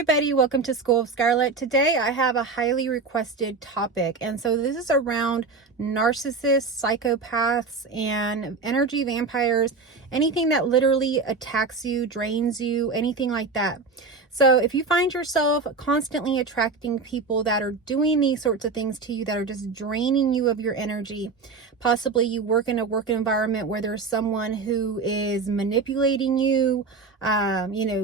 everybody, welcome to School of Scarlet. Today I have a highly requested topic, and so this is around narcissists, psychopaths, and energy vampires, anything that literally attacks you, drains you, anything like that. So if you find yourself constantly attracting people that are doing these sorts of things to you, that are just draining you of your energy, possibly you work in a work environment where there's someone who is manipulating you,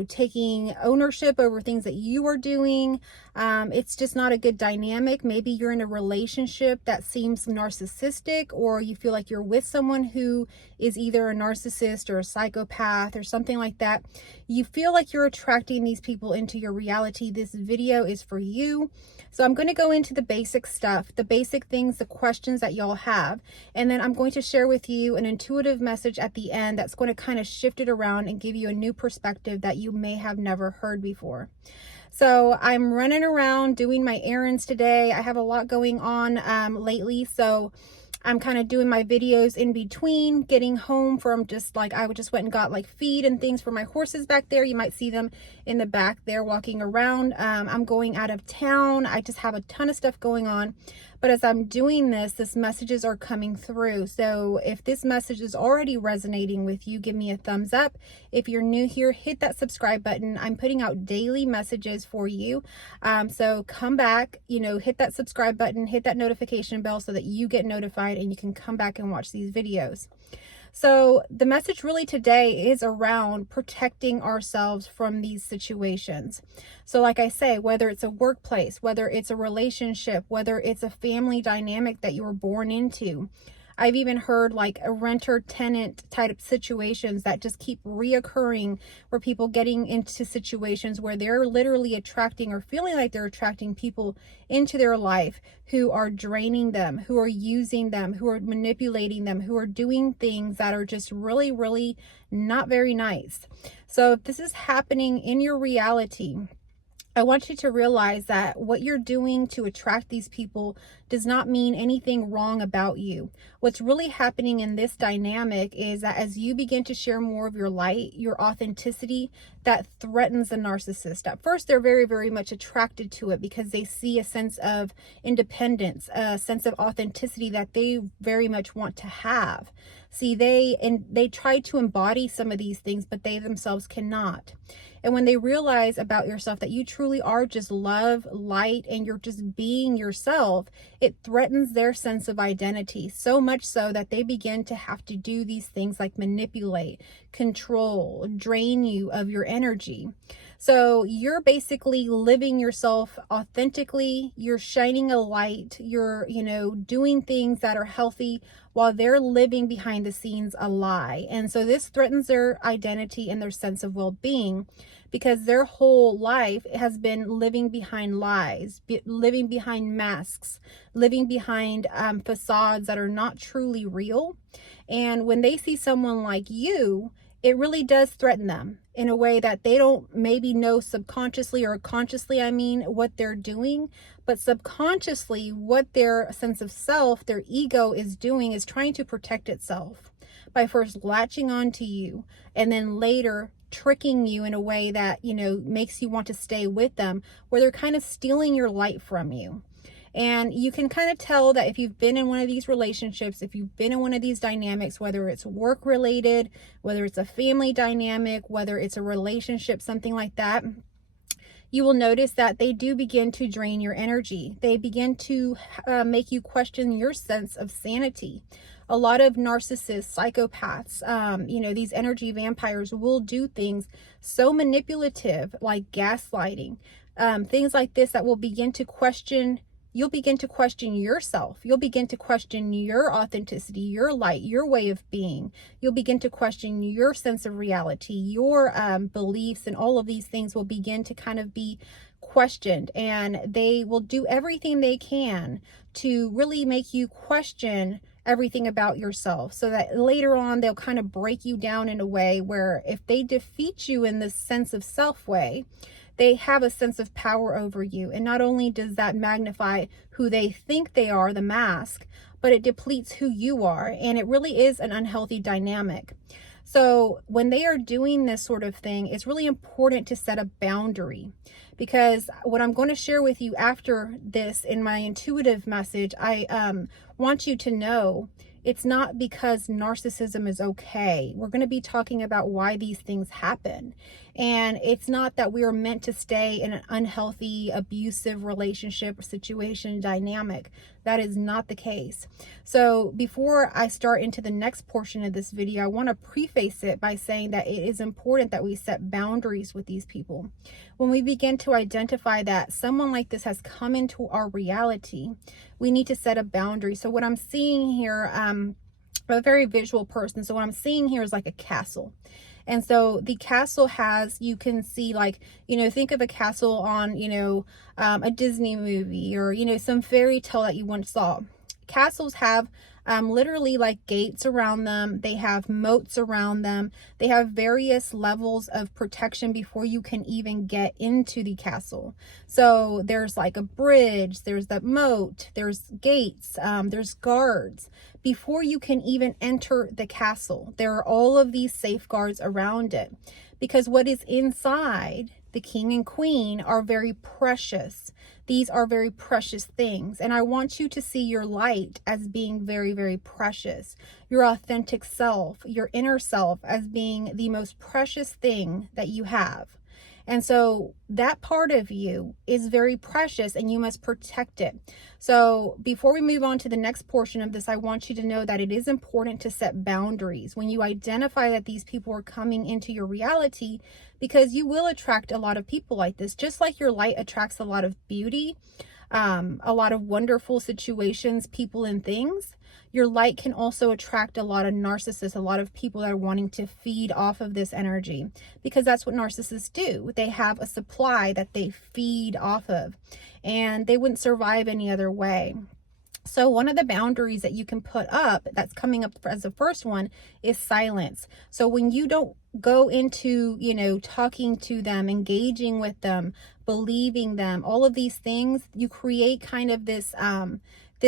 taking ownership over things that you are doing. It's just not a good dynamic. Maybe you're in a relationship that seems narcissistic, or you feel like you're with someone who is either a narcissist or a psychopath or something like that. You feel like you're attracting these people into your reality. This video is for you. So I'm going to go into the basic stuff, the basic things, the questions that y'all have. And then I'm going to share with you an intuitive message at the end that's going to kind of shift it around and give you a new perspective that you may have never heard before. So I'm running around doing my errands today. I have a lot going on lately. So I'm kind of doing my videos in between, getting home from I just went and got like feed and things for my horses back there. You might see them in the back there walking around. I'm going out of town. I just have a ton of stuff going on. But as I'm doing this messages are coming through. So if this message is already resonating with you, give me a thumbs up. If you're new here, hit that subscribe button. I'm putting out daily messages for you. So come back, hit that subscribe button, hit that notification bell so that you get notified and you can come back and watch these videos. So the message really today is around protecting ourselves from these situations. So like I say, whether it's a workplace, whether it's a relationship, whether it's a family dynamic that you were born into. I've even heard like a renter-tenant type of situations that just keep reoccurring, where people getting into situations where they're literally attracting or feeling like they're attracting people into their life who are draining them, who are using them, who are manipulating them, who are doing things that are just really, really not very nice. So if this is happening in your reality, I want you to realize that what you're doing to attract these people does not mean anything wrong about you. What's really happening in this dynamic is that as you begin to share more of your light, your authenticity, that threatens the narcissist. At first, they're very, very much attracted to it because they see a sense of independence, a sense of authenticity that they very much want to have. See, they try to embody some of these things, but they themselves cannot. And when they realize about yourself that you truly are just love, light, and you're just being yourself, it threatens their sense of identity, so much so that they begin to have to do these things like manipulate, control, drain you of your energy. So you're basically living yourself authentically, you're shining a light, you're, doing things that are healthy while they're living behind the scenes a lie. And so this threatens their identity and their sense of well-being, because their whole life has been living behind lies, living behind masks, living behind facades that are not truly real. And when they see someone like you, it really does threaten them in a way that they don't maybe know subconsciously or consciously, what they're doing, but subconsciously what their sense of self, their ego is doing is trying to protect itself by first latching onto you and then later tricking you in a way that, makes you want to stay with them, where they're kind of stealing your light from you. And you can kind of tell that if you've been in one of these relationships, if you've been in one of these dynamics, whether it's work related, whether it's a family dynamic, whether it's a relationship, something like that, you will notice that they do begin to drain your energy. They begin to make you question your sense of sanity. A lot of narcissists, psychopaths, these energy vampires will do things so manipulative, like gaslighting, things like this that will begin to question. You'll begin to question yourself. You'll begin to question your authenticity, your light, your way of being. You'll begin to question your sense of reality, your beliefs, and all of these things will begin to kind of be questioned. And they will do everything they can to really make you question everything about yourself, so that later on they'll kind of break you down in a way where if they defeat you in this sense of self way, they have a sense of power over you. And not only does that magnify who they think they are, the mask, but it depletes who you are. And it really is an unhealthy dynamic. So when they are doing this sort of thing, it's really important to set a boundary, because what I'm going to share with you after this in my intuitive message, I want you to know it's not because narcissism is okay. We're going to be talking about why these things happen. And it's not that we are meant to stay in an unhealthy, abusive relationship, situation, dynamic. That is not the case. So before I start into the next portion of this video, I want to preface it by saying that it is important that we set boundaries with these people. When we begin to identify that someone like this has come into our reality, we need to set a boundary. So what I'm seeing here, I'm a very visual person. So what I'm seeing here is like a castle. And so the castle has, you can see, like, think of a castle on, a Disney movie, or, some fairy tale that you once saw. Castles have literally like gates around them. They have moats around them. They have various levels of protection before you can even get into the castle. So there's like a bridge, there's the moat, there's gates, there's guards. Before you can even enter the castle, there are all of these safeguards around it, because what is inside the king and queen are very precious. These are very precious things. And I want you to see your light as being very, very precious. Your authentic self, your inner self, as being the most precious thing that you have. And so that part of you is very precious and you must protect it. So before we move on to the next portion of this, I want you to know that it is important to set boundaries when you identify that these people are coming into your reality, because you will attract a lot of people like this, just like your light attracts a lot of beauty, a lot of wonderful situations, people and things. Your light can also attract a lot of narcissists, a lot of people that are wanting to feed off of this energy, because that's what narcissists do. They have a supply that they feed off of, and they wouldn't survive any other way. So one of the boundaries that you can put up, that's coming up as the first one, is silence. So when you don't go into, talking to them, engaging with them, believing them, all of these things, you create kind of this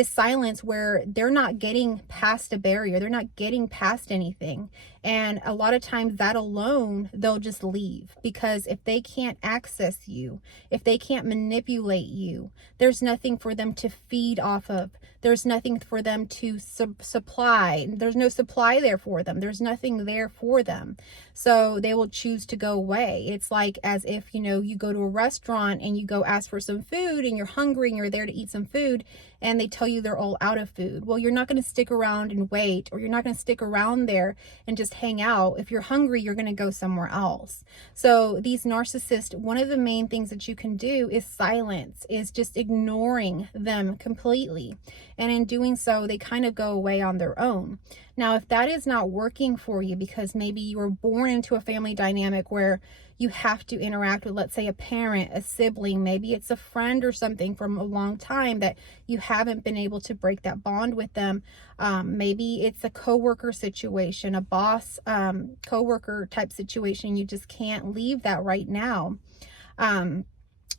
silence where they're not getting past a barrier. They're not getting past anything. And a lot of times that alone, they'll just leave, because if they can't access you, if they can't manipulate you, there's nothing for them to feed off of. There's nothing for them to supply. There's no supply there for them. There's nothing there for them. So they will choose to go away. It's like as if, you go to a restaurant and you go ask for some food and you're hungry and you're there to eat some food, and they tell you they're all out of food. Well, you're not going to stick around and wait, or you're not going to stick around there and just hang out. If you're hungry, you're going to go somewhere else. So these narcissists, one of the main things that you can do is silence, is just ignoring them completely. And in doing so, they kind of go away on their own. Now, if that is not working for you, because maybe you were born into a family dynamic where you have to interact with, let's say, a parent, a sibling, maybe it's a friend or something from a long time that you haven't been able to break that bond with them. Maybe it's a coworker situation, a boss, coworker type situation. You just can't leave that right now.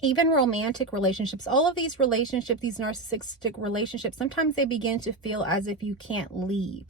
Even romantic relationships, all of these relationships, these narcissistic relationships, sometimes they begin to feel as if you can't leave.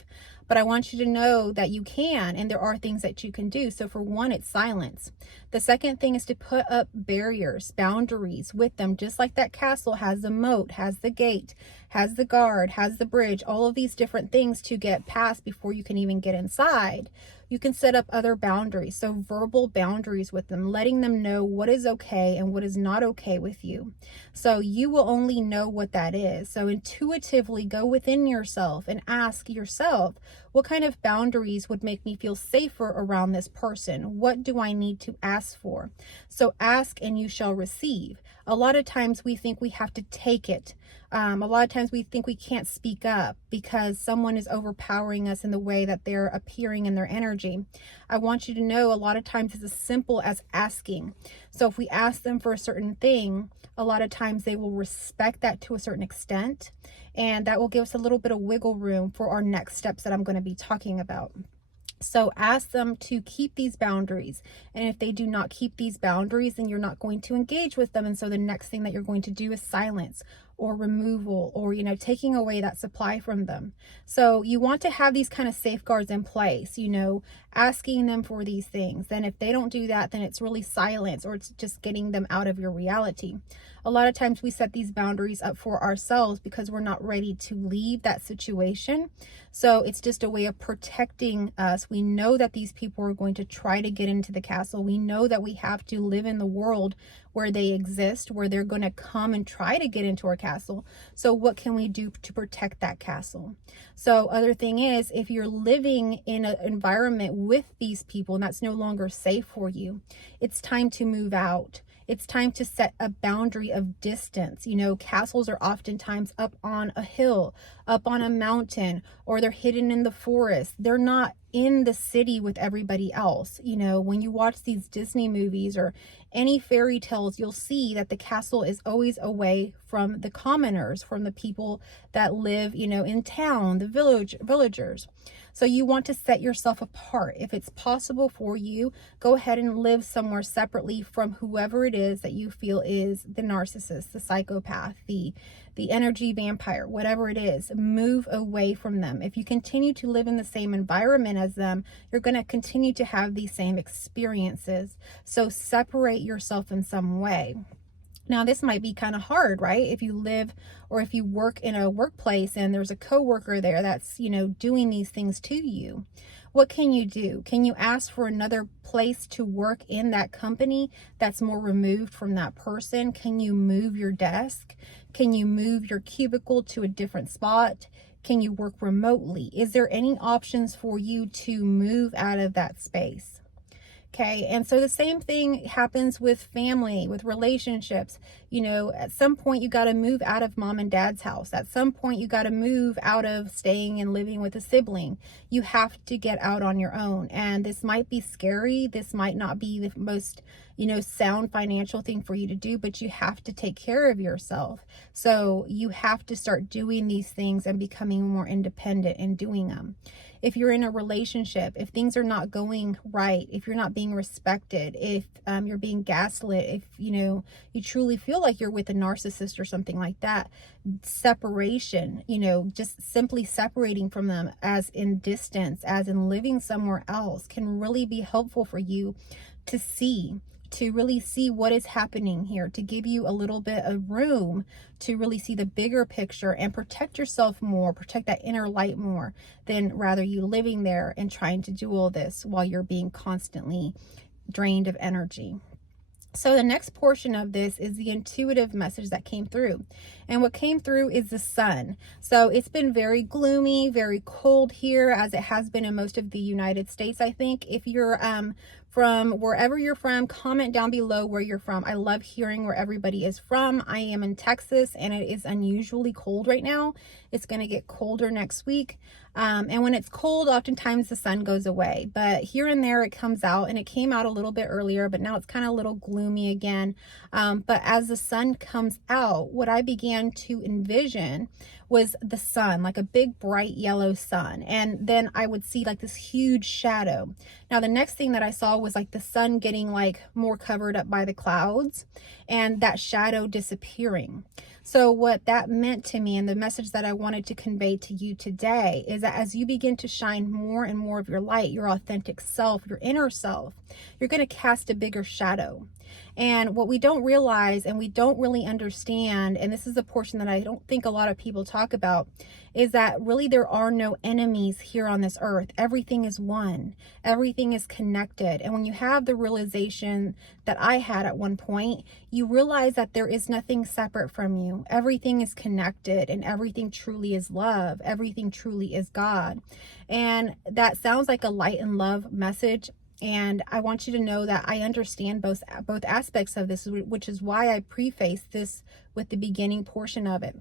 But I want you to know that you can, and there are things that you can do. So for one, it's silence. The second thing is to put up barriers, boundaries with them, just like that castle has the moat, has the gate, has the guard, has the bridge, all of these different things to get past before you can even get inside. You can set up other boundaries, so verbal boundaries with them, letting them know what is okay and what is not okay with you. So you will only know what that is. So intuitively go within yourself and ask yourself, what kind of boundaries would make me feel safer around this person? What do I need to ask for? So ask and you shall receive. A lot of times we think we have to take it. A lot of times we think we can't speak up because someone is overpowering us in the way that they're appearing in their energy. I want you to know a lot of times it's as simple as asking. So if we ask them for a certain thing, a lot of times they will respect that to a certain extent, and that will give us a little bit of wiggle room for our next steps that I'm going to be talking about. So ask them to keep these boundaries. And if they do not keep these boundaries, then you're not going to engage with them. And so the next thing that you're going to do is silence. or removal, or, you know, taking away that supply from them. So you want to have these kind of safeguards in place, you know, asking them for these things. Then if they don't do that, then it's really silence, or it's just getting them out of your reality. A lot of times we set these boundaries up for ourselves because we're not ready to leave that situation. So it's just a way of protecting us. We know that these people are going to try to get into the castle. We know that we have to live in the world where they exist, where they're going to come and try to get into our castle. So what can we do to protect that castle? So other thing is, if you're living in an environment with these people and that's no longer safe for you, it's time to move out. It's time to set a boundary of distance. You know, castles are oftentimes up on a hill, up on a mountain, or they're hidden in the forest. They're not in the city with everybody else. You know, when you watch these Disney movies or any fairy tales, you'll see that the castle is always away from the commoners, from the people that live, you know, in town, the villagers. So you want to set yourself apart. If it's possible for you, go ahead and live somewhere separately from whoever it is that you feel is the narcissist, the psychopath, the energy vampire, whatever it is. Move away from them. If you continue to live in the same environment as them, you're going to continue to have these same experiences. So separate yourself in some way. Now, this might be kind of hard, right? If you live or if you work in a workplace and there's a coworker there that's, you know, doing these things to you. What can you do? Can you ask for another place to work in that company that's more removed from that person? Can you move your desk? Can you move your cubicle to a different spot? Can you work remotely? Is there any options for you to move out of that space? Okay, and so the same thing happens with family, with relationships. You know, at some point you got to move out of mom and dad's house. At some point you got to move out of staying and living with a sibling. You have to get out on your own. And this might be scary. This might not be the most, you know, sound financial thing for you to do, but you have to take care of yourself. So you have to start doing these things and becoming more independent in doing them. If you're in a relationship, if things are not going right, if you're not being respected, if you're being gaslit, if, you know, you truly feel like you're with a narcissist or something like that, separation, you know, just simply separating from them, as in distance, as in living somewhere else, can really be helpful for you to really see what is happening here, to give you a little bit of room to really see the bigger picture and protect yourself more, protect that inner light more, than rather you living there and trying to do all this while you're being constantly drained of energy. So the next portion of this is the intuitive message that came through. And what came through is the sun. So it's been very gloomy, very cold here, as it has been in most of the United States, I think. If you're from wherever you're from, comment down below where you're from. I love hearing where everybody is from. I am in Texas and it is unusually cold right now. It's going to get colder next week. And when it's cold, oftentimes the sun goes away, but here and there it comes out, and it came out a little bit earlier, but now it's kind of a little gloomy again. But as the sun comes out, what I began to envision was the sun, like a big bright yellow sun. And then I would see like this huge shadow. Now, the next thing that I saw was like the sun getting like more covered up by the clouds and that shadow disappearing. So what that meant to me, and the message that I wanted to convey to you today, is that as you begin to shine more and more of your light, your authentic self, your inner self, you're going to cast a bigger shadow. And what we don't realize and we don't really understand, and this is a portion that I don't think a lot of people talk about, is that really there are no enemies here on this earth. Everything is one. Everything is connected. And when you have the realization that I had at one point, you realize that there is nothing separate from you. Everything is connected, and everything truly is love. Everything truly is God. And that sounds like a light and love message. And I want you to know that I understand both aspects of this, which is why I preface this with the beginning portion of it.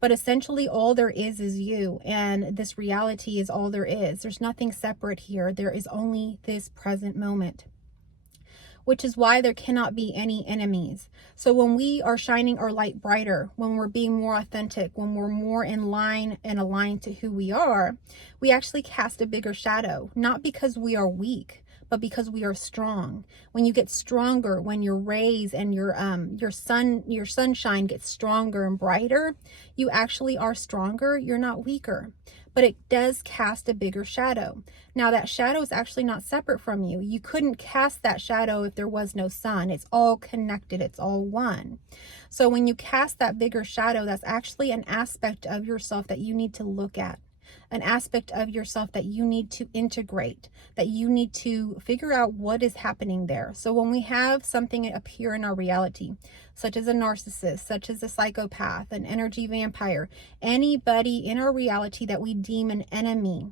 But essentially all there is you, and this reality is all there is. There's nothing separate here. There is only this present moment, which is why there cannot be any enemies. So when we are shining our light brighter, when we're being more authentic, when we're more in line and aligned to who we are, we actually cast a bigger shadow, not because we are weak, but because we are strong. When you get stronger, when your rays and your sunshine gets stronger and brighter, you actually are stronger. You're not weaker. But it does cast a bigger shadow. Now, that shadow is actually not separate from you. You couldn't cast that shadow if there was no sun. It's all connected. It's all one. So when you cast that bigger shadow, that's actually an aspect of yourself that you need to look at, an aspect of yourself that you need to integrate, that you need to figure out what is happening there. So when we have something appear in our reality, such as a narcissist, such as a psychopath, an energy vampire, anybody in our reality that we deem an enemy,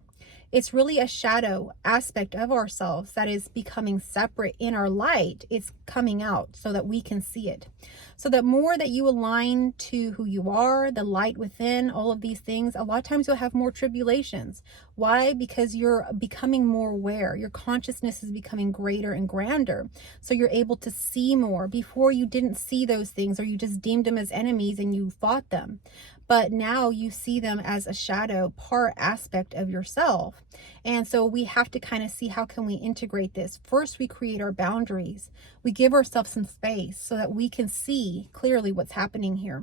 it's really a shadow aspect of ourselves that is becoming separate in our light. It's coming out so that we can see it. So the more that you align to who you are, the light within, all of these things, a lot of times you'll have more tribulations. Why? Because you're becoming more aware. Your consciousness is becoming greater and grander. So you're able to see more. Before, you didn't see those things, or you just deemed them as enemies and you fought them. But now you see them as a shadow, part aspect of yourself. And so we have to kind of see, how can we integrate this? First, we create our boundaries. We give ourselves some space so that we can see clearly what's happening here.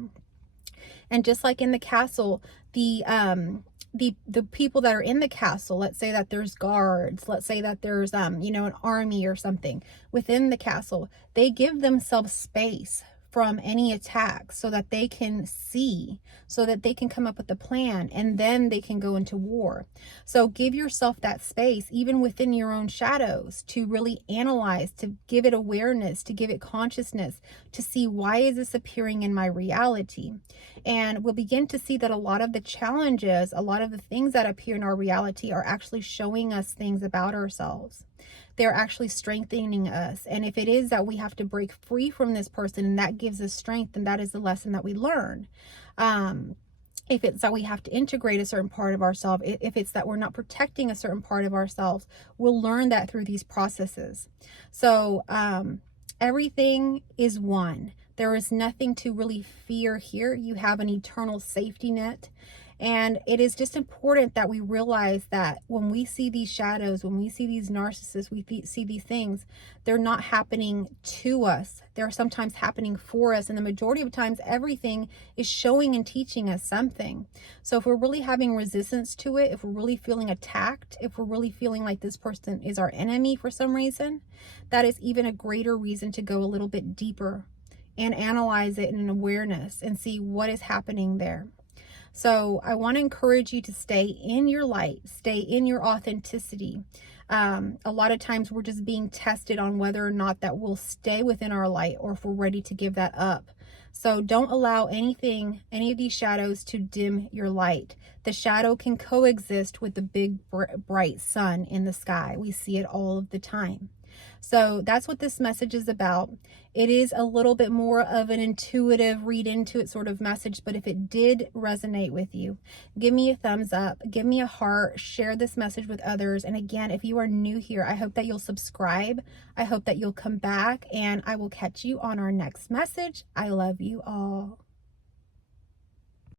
And just like in the castle, the people that are in the castle, let's say that there's guards, let's say that there's an army or something within the castle, they give themselves space from any attack so that they can see, so that they can come up with a plan, and then they can go into war. So give yourself that space, even within your own shadows, to really analyze, to give it awareness, to give it consciousness, to see, why is this appearing in my reality? And we'll begin to see that a lot of the challenges, a lot of the things that appear in our reality are actually showing us things about ourselves. They're actually strengthening us. And if it is that we have to break free from this person and that gives us strength, then that is the lesson that we learn. If it's that we have to integrate a certain part of ourselves, if it's that we're not protecting a certain part of ourselves, we'll learn that through these processes. So everything is one. There is nothing to really fear here. You have an eternal safety net. And it is just important that we realize that when we see these shadows, when we see these narcissists, we see these things, they're not happening to us. They're sometimes happening for us. And the majority of times, everything is showing and teaching us something. So if we're really having resistance to it, if we're really feeling attacked, if we're really feeling like this person is our enemy for some reason, that is even a greater reason to go a little bit deeper and analyze it in an awareness and see what is happening there. So I want to encourage you to stay in your light, stay in your authenticity. A lot of times we're just being tested on whether or not that will stay within our light, or if we're ready to give that up. So don't allow any of these shadows to dim your light. The shadow can coexist with the big bright sun in the sky. We see it all of the time. So that's what this message is about. It is a little bit more of an intuitive, read into it sort of message, but if it did resonate with you, give me a thumbs up, give me a heart, share this message with others. And again, if you are new here, I hope that you'll subscribe. I hope that you'll come back, and I will catch you on our next message. I love you all.